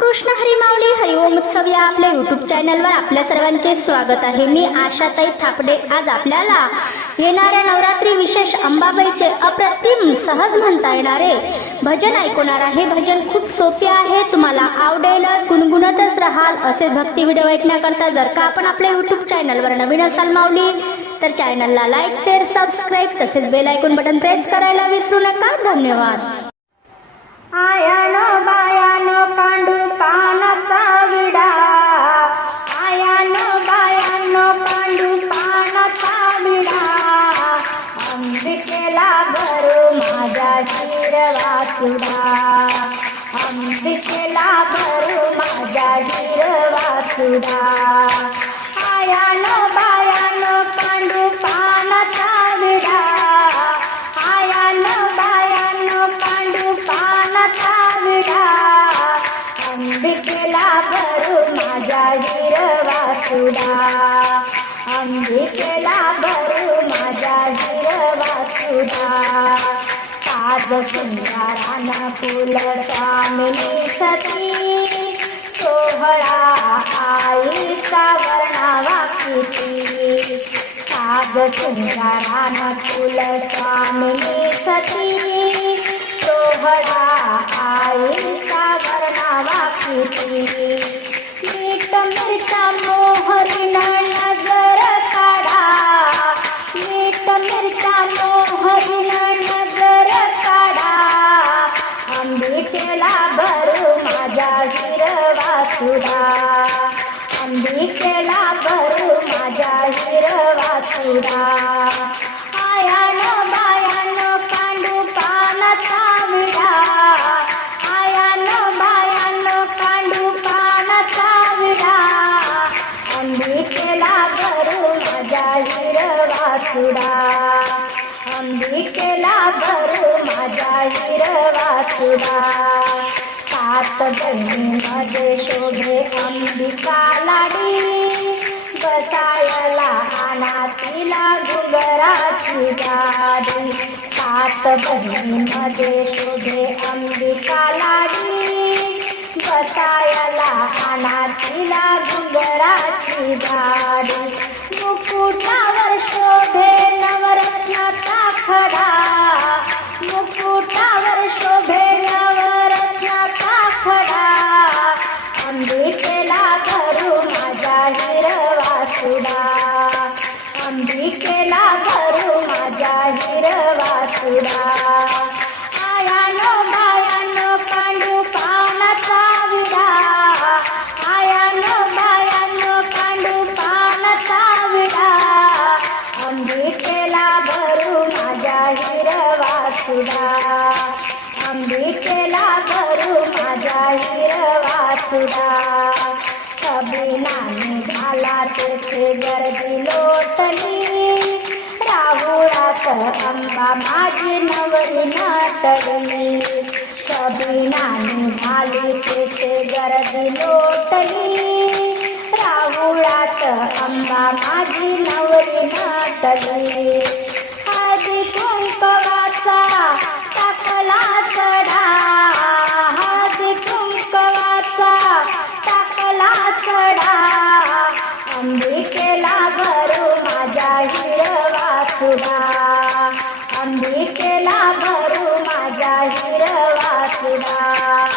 कृष्ण हरी माऊली हरिओम उत्सव या आपल्या युट्यूब चॅनलवर आपल्या सर्वांचे स्वागत आहे. मी आशाताई थापडे. आज आपल्याला येणाऱ्या नवरात्री विशेष अंबाबाईचे अप्रतिम सहज म्हणता येणारे भजन ऐकवणार आहे. भजन खूप सोपे आहे. तुम्हाला आवडेलच गुणगुणतच राहाल. असे भक्ती व्हिडिओ ऐकण्याकरता जर का आपण आपल्या युट्यूब चॅनलवर नवीन असाल माऊली तर चॅनलला लाईक शेअर सबस्क्राईब तसेच बेल ऐकून बटन प्रेस करायला विसरू नका. धन्यवाद. आयानो बायानो कांडू हिरवा चुडा अंबिकेला भरू माझ्या हिरवा चुडा आयान बायान पांडू पानाचा विडा आयान बायान पांडू पानाचा विडा अंबिकेला भरू माझ्या हिरवा सुडा अंबिकेला भरू माझ्या हिरवा सुडा साज सुंदरान फुल स्वामिनी सती सोहळा आईचा वर्णावा किती? साग सुंदराना फुल सती सोहळा आईचा वर्णावा किती? मीठ मिरचा मोहरीन अंबिकेला भरू माझ्या हिरवा सुडा आयान बायान कांडू पानाचा विडा. आयान बायान कांडू पानाचा विडा. अंबिकेला भरू माझ्या हिरवा सुडा अंबिकेला भरू माझ्या हिरवा सुडा सात बहिणीमध्ये शोभे अंबिका लाडी. बसायला आणा तिला घुगराची गाडी. सात बहिणीमध्ये शोभे अंबिका लाडी. बसायला आणा तिला घुगराची गाडी. मुकुटावर शोभे नवरत्नाचा खडा. मुकुटा अंबिकेला भरू माझ्या हिरवा सुडा अंबिकेला भरू माझ्या हिरवा सुडा कबिनाने झाला तेथे गर्दी लोटली. राहुळात अंबा माझी नवरी नाटली कबिनाने झाली तेथे गर्दी लोटली. राहुळात अंबा माझी नवरी नाटली हळदी कुंकवाचा टाकला चढा हळदी कुंकवाचा टाकला चढा अंबिकेला भरू माझ्या हिरवा सुधा अंबिकेला भरू माझ्या हिरवा सुधा